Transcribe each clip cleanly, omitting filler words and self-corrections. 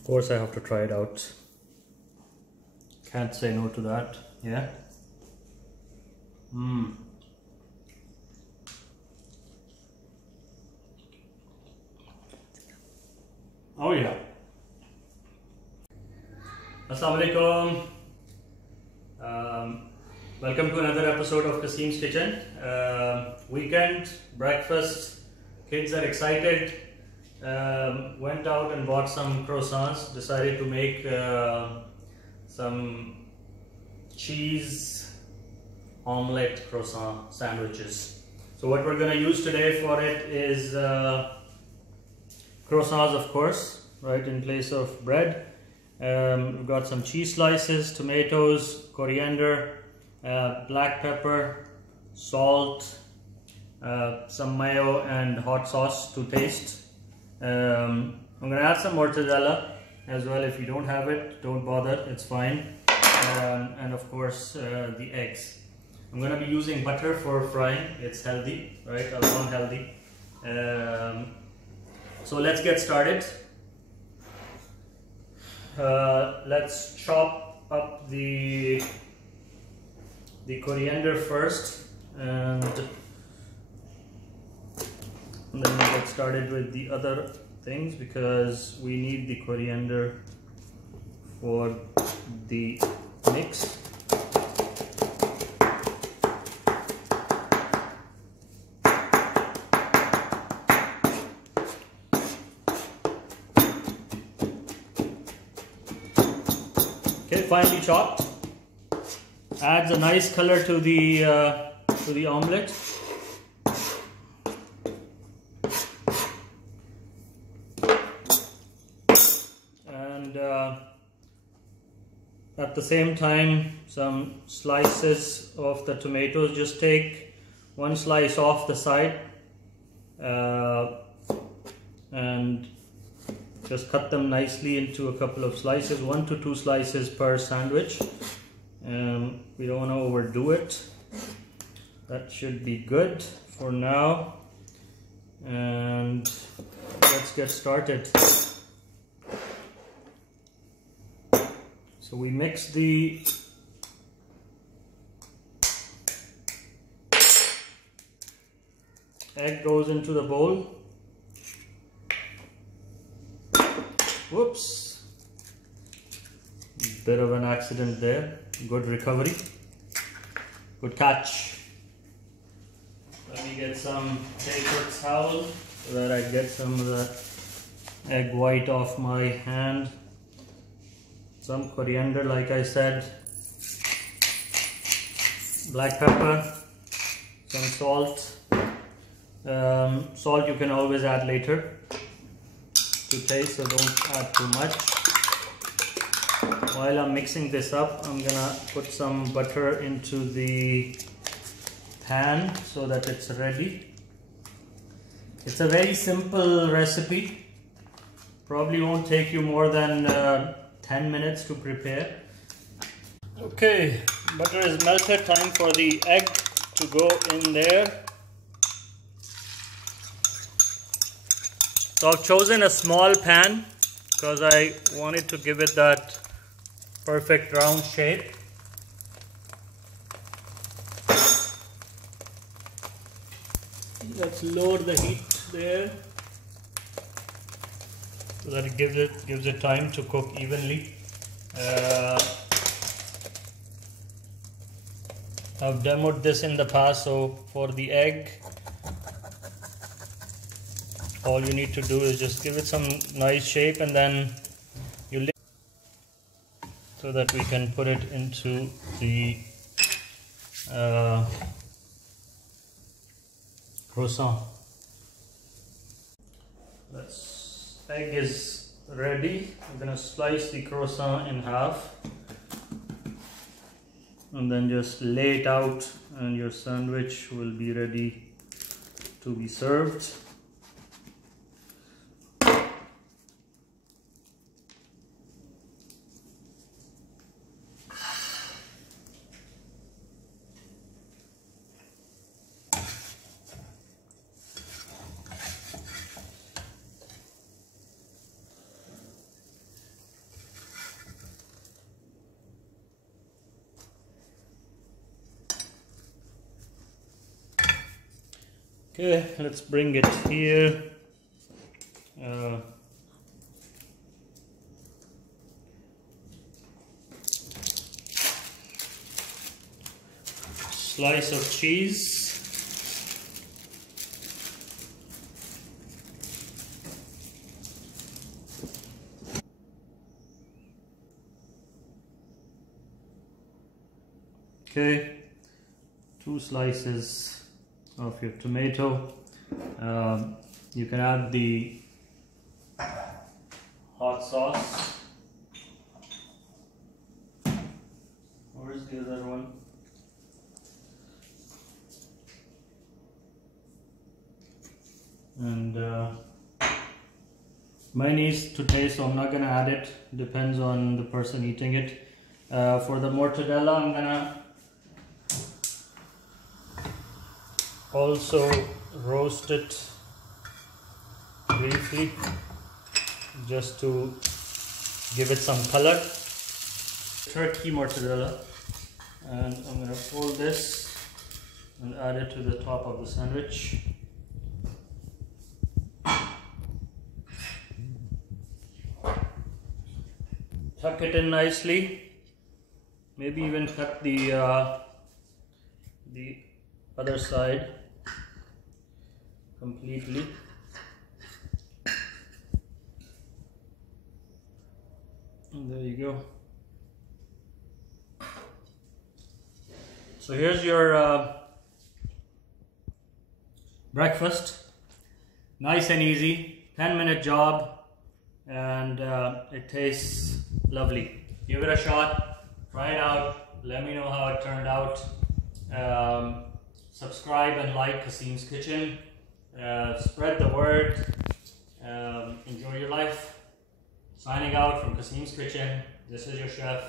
Of course I have to try it out. Can't say no to that. Yeah. Oh yeah. Assalamu alaikum. Welcome to another episode of Kasim's Kitchen. Weekend breakfast. Kids are excited. Went out and bought some croissants. Decided to make some cheese omelette croissant sandwiches. So what we're going to use today for it is croissants, of course, right, in place of bread. We've got some cheese slices, tomatoes, coriander, black pepper, salt, some mayo and hot sauce to taste. I'm going to add some mozzarella as well. If you don't have it, don't bother, it's fine. And of course the eggs. I'm going to be using butter for frying. It's healthy, right? I want healthy. So let's get started. Let's chop up the coriander first, and then we'll get started with the other things because we need the coriander for the mix. Okay, finely chopped. Adds a nice color to the omelette. And at the same time, some slices of the tomatoes. Just take one slice off the side and just cut them nicely into a couple of slices, 1 to 2 slices per sandwich. We don't want to overdo it. That should be good for now. And let's get started. So we mix the egg, goes into the bowl. Whoops, bit of an accident there. Good recovery, good catch. Let me get some paper towel so that I get some of the egg white off my hand. Some coriander, like I said, black pepper, some salt. Salt you can always add later to taste, so don't add too much. While I'm mixing this up, I'm gonna put some butter into the pan so that it's ready. It's a very simple recipe. Probably won't take you more than 10 minutes to prepare. Okay, butter is melted. Time for the egg to go in there. So I've chosen a small pan because I wanted to give it that perfect round shape. Let's lower the heat there so that it gives it time to cook evenly. I've demoed this in the past, so for the egg, all you need to do is just give it some nice shape, and then you lift so that we can put it into the croissant. Egg is ready. I'm gonna slice the croissant in half and then just lay it out, and your sandwich will be ready to be served. Okay, let's bring it here. Slice of cheese. Okay, 2 slices of your tomato. You can add the hot sauce. Where's the other one? And mine needs to taste, so I'm not gonna add it. Depends on the person eating it. For the mortadella, I'm gonna also roast it briefly just to give it some color. Turkey mortadella, and I'm gonna fold this and add it to the top of the sandwich. Tuck it in nicely. Maybe even cut the other side completely. And there you go. So here's your breakfast. Nice and easy, 10-minute job, and it tastes lovely. Give it a shot, try it out, let me know how it turned out. Subscribe and like Kasim's Kitchen. Spread the word. Enjoy your life. Signing out from Kasim's Kitchen. This is your chef,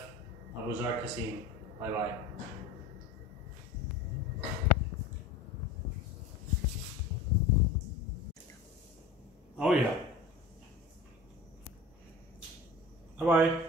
Abuzar Kasim. Bye bye. Oh yeah. Bye bye.